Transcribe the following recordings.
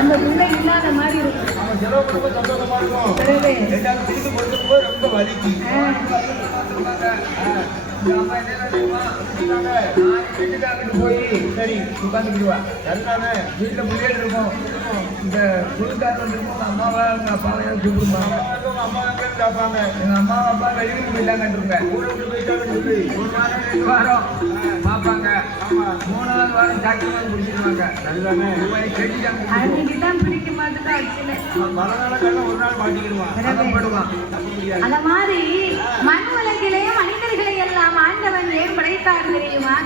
அந்த பிள்ளை இல்லாத மாதிரி இருக்கும். நம்ம செலவு கொடுக்க சந்தோஷமா இருக்கும். ரெண்டாவது திருப்பி கொடுக்கும்போது ரொம்ப வலிக்கு. போய் சரி உட்காந்துக்கிடுவா. எல்லாமே வீட்டில் பிள்ளைகள் இருக்கும். இந்த குழுக்காரன் இருக்கும். அம்மாவா எங்கள் அப்பாவை கூப்பிடுவாங்க. அம்மா பேர் கேட்பாங்க. எங்கள் அம்மா அப்பா வெளியூருக்கு போயிட்டாங்கன்றுங்க. ஊருக்கு போயிட்டாங்கன்னு சொல்லி 1 வாரம் 2 வாரம் பார்ப்பாங்க. மூணாவது வாரம் சாக்கியமாக பிடிச்சிருவாங்க. அதுதானே தான் பிடிக்க மாட்டேதான் பல ஒரு நாள் மாட்டிக்கிடுவான். அத மாதிரி மண் உலகிலே மனிதர்களை எல்லாம் ஆண்டவன் ஏன் படைத்தார் தெரியுமா?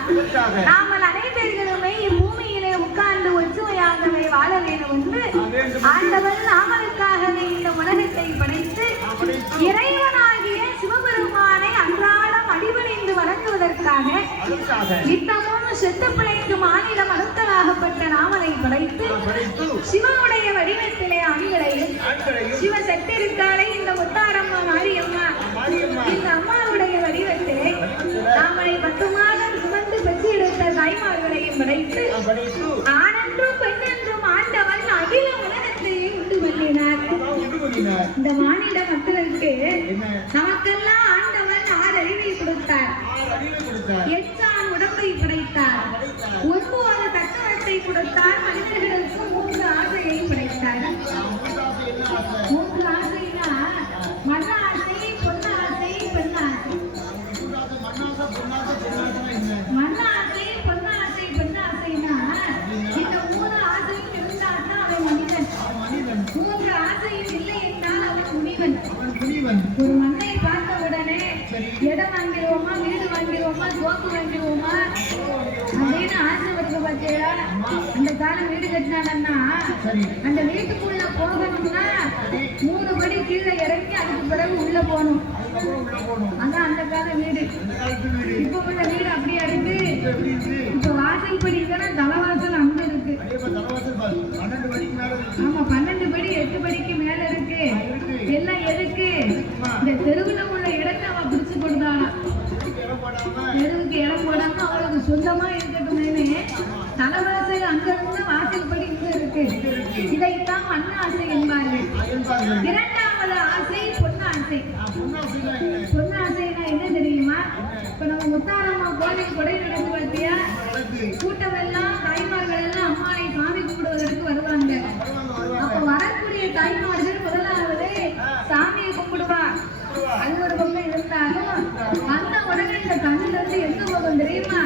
நாமல் அனைவர்களுமே இப்பூமியிலே உட்கார்ந்து ஒற்றுமையாகவே வாழ வேண்டும் என்று ஆண்டவன் நாமளுக்காகவே இந்த உலகத்தை படைத்து இறைவனாகிய சிவபெருமானை அன்றாடம் அடிபணிந்து வணங்குவதற்காக நித்தமும் செத்து பிழைக்கும் மாநிலம் அழுத்தலாகப்பட்ட நாமலை படைத்து சிவனுடைய வடிவத்திலே ஆண்களையும் சிவசக்தி இருக்காலே இந்த முத்தாரம்மா மாரியம்மா இந்த அம்மாவுடைய வடிவத்திலே நாமளை 10 மாதம் சுமந்து பெற்று எடுத்த தாய்மார்களையும் படைத்து ஆனன்றும் பெண்ணென்றும் ஆண்டவன் அகில உலகத்தையே உண்டு பண்ணினார். இந்த மாநில மக்களுக்கு நமக்கெல்லாம் ஆண்டவன் 6 அறிவை கொடுத்தார். 8 உடம்பை படைத்தார். 9 தத்துவத்தை கொடுத்தார். மனிதர்களுக்கு 3 ஆசையை படைத்தார். 3 ஆசைனா மன ஆசை, பொன் ஆசை, பெண் ஆசை. மன ஆசை, பொன் ஆசை, பெண் ஆசைனா இந்த 3 ஆசையும் இருந்தால்தான் அவன் மனிதன். 3 ஆசையும் இல்லை என்றால் அவன் முனிவன். ஒரு மண்ணை பார்த்த உடனே இடம் வாங்கிடுவோமா, வீடு வாங்கிடுவோமா, தோப்பு வாங்கிடுவோமா அப்படின்னு ஆசை வருது பார்த்தீங்களா? அந்த காலம் வீடு கட்டினாங்கன்னா அந்த வீட்டுக்குள்ள போகணும்னா 3 படி கீழே இறங்கி அதுக்கு பிறகு உள்ள போகணும். அதான் அந்த கால வீடு. இப்ப உள்ள வீடு அப்படியா இருக்கு? இப்ப வாசல் படிக்கனா தலைவாசல் அங்க இருக்கு. ஆமா, 12 படி 8 படிக்கு மேல இருக்கு. எல்லாம் எதுக்கு? இந்த தெருவுல உள்ள இடத்தை அவ பிடிச்சு கொடுத்தாளா? தெருவுக்கு இடம் போடாம அவளுக்கு சொந்தமா இருக்கட்டுமே. தலைவாசல் அங்க இருந்து வாசல் படி இங்க இருக்கு. இதைத்தான் மண் ஆசை என்பார்கள். 2வது ஆசை பொன்னாசை. பொன்னாசைனா என்ன தெரியுமா? இப்ப நம்ம முத்தாரம்மா கோவில் கொடை நடந்து பார்த்தியா? கூட்டம் எல்லாம் தாய்மார்கள் எல்லாம் அம்மாவை சாமி கும்பிடுவதற்கு வருவாங்க. அப்ப வரக்கூடிய தாய்மார்கள் முதலாவது சாமியை கும்பிடுவார். அது ஒரு பக்கம் இருந்தாலும் அந்த உடனே இந்த கண்ணுல இருந்து எங்க போகும் தெரியுமா?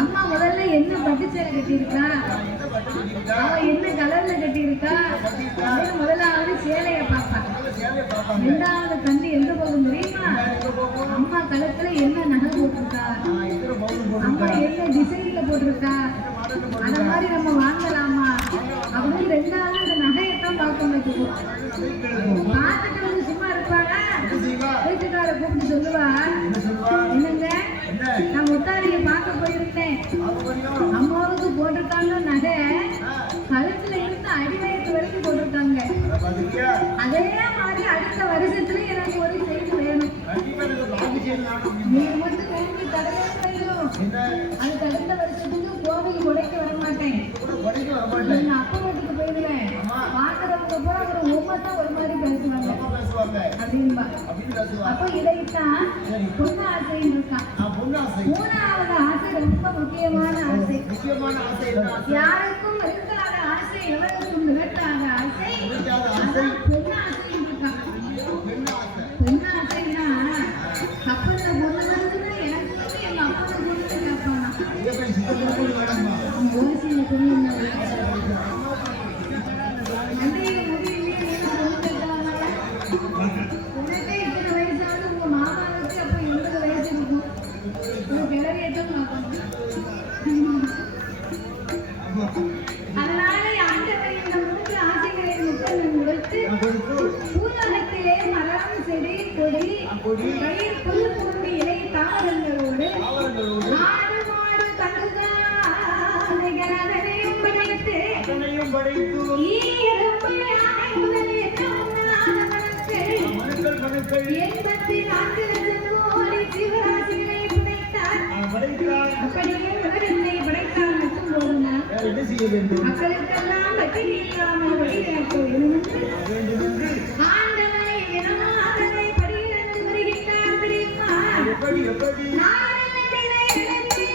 அம்மா முதல்ல என்ன பட்டுச்சேலை கட்டியிருக்கா, அவ என்ன கலர்ல கட்டியிருக்கா, முதலாவது சேலைய பார்ப்பா. 2வது கண்ணு எங்க போகும் தெரியுமா? அம்மா கழுத்துல என்ன நகை போட்டிருக்கா, அம்மா என்ன டிசைன்ல போட்டிருக்கா, அந்த மாதிரி நம்ம வாங்கலாமா அப்படின்னு 2வது அந்த நகையத்தான் பார்க்க வைக்கணும். பார்த்துட்டு வந்து சும்மா இருப்பாங்க. வீட்டுக்கார கூப்பிட்டு சொல்லுவா, என்னங்க நான் முத்தாரியை பார்க்க போயிருந்தேன். அம்மாவுக்கு போட்டிருக்காங்க நகை கழுத்துல இருந்து அடிவயத்து வரைக்கும் போட்டிருக்காங்க. அதே மாதிரி அடுத்த வருஷத்துல எனக்கு ஒரு செய்தி வேணும். நீங்க மட்டும் வேண்டி தடவை செய்யணும். அதுக்கு அடுத்த வருஷத்துக்கு கோவில் உடைக்க வர மாட்டேன். அப்பா வீட்டுக்கு போயிடுவேன். வாங்குறவங்க கூட ஒரு ஒவ்வொருத்தா ஒரு மாதிரி பேசுவாங்க அப்படின்பா. அப்போ இதைத்தான் பொண்ணு ஆசைன்னு இருக்கான். 3வது ஆசை ரொம்ப முக்கியமான ஆசை. யாருக்கும் இருக்காத ஆசை, எவருக்கும் நிகழ்த்தாத ஆசை பெண் ஆசைன்னு இருக்கான். பெண் ஆசைன்னா கப்பல்ல பொருளுன்னா எனக்கு வந்து எங்க அப்பா பொருள் கேட்பானா ஓசியில பொருள் பூலகத்திலே மரம், செடி, கொடி, பயிர், புல் பூண்டு, இலை, தாவரங்களோடு ஆடு மாடு தங்குதனையும் படைத்து சிவராசிகளை படைத்தார். அப்படியே உலகத்தை படைத்தார் மட்டும் போதுமா? மக்களுக்கெல்லாம் வழி இல்லாமல் வழியாக்க வேண்டுமென்று ஆண்டவனை வினவாதனை படியிலிருந்து வருகின்றார் தெரியுமா? நாரதனை எடுத்து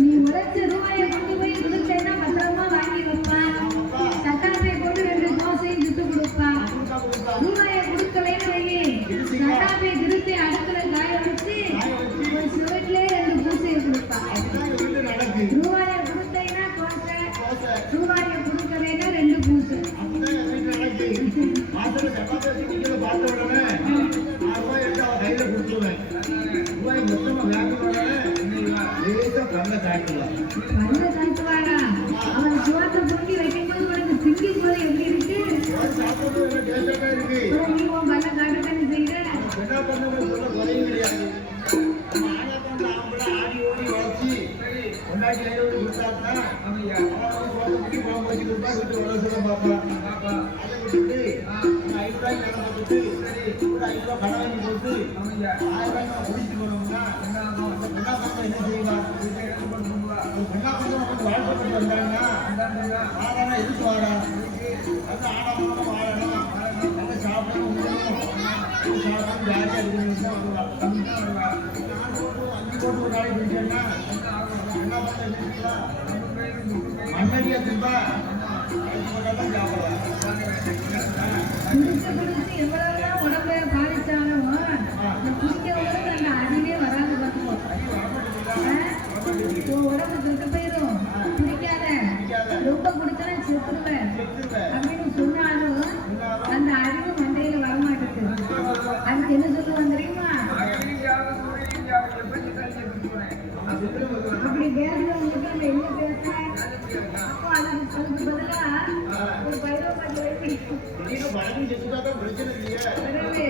நீ உழைச்ச ரூபாயை கொண்டு போய் கொடுத்தேன்னா பத்திரமா வாங்கி வைப்பான். சட்டாத்தை கொண்டு 2 தோசையும் சுட்டு கொடுப்பான். ரூபாயை கொடுக்கலைன்னு வையி, சட்டாத்தை திருப்பி அடுப்புல காய வச்சு ஒரு சுவட்டிலே 2 பூசையை கொடுப்பான். ரூபாயை கொடுத்தேன்னா தோசை, ரூபாயை கொடுக்கலைன்னா 2 பூசை. கண்ணை காட்டுவாரா? அவன் சோத்தை பொங்கி வைக்கும்போது உனக்கு திங்கும் போது எப்படி இருக்கு? நீ உன் கண்ணை காட்டுத்தானே செய்யற? சாப்பிடணும் மண்ணடியா தின்பா போட்டாலும் சாப்பிடலாம். குடிச்சு குடிச்சு எவ்வளவுதான் உடம்பை பாதிச்சாலும் இந்த குடிக்கிறவங்களுக்கு அந்த அறிவே வராது பார்த்துக்கோ. உன் உடம்பு கெட்டு போயிடும், குடிக்காத, ரொம்ப குடிச்சா செத்துருவேன் அப்படின்னு சொன்னாலும் அந்த அறிவு மண்டையில வரமாட்டேங்குது. அதுக்கு என்ன சொல்லுவாங்க தெரியுமா? அப்படி பேசுறவங்களுக்கு நம்ம என்ன பேசுறேன்? அப்போ அதுக்கு பதிலா ஒரு பயிரோ பாட்டி வைப்பீங்க. நீங்க பழனி செத்துட்டா தான் பிரச்சனை இல்லையே. பிறகு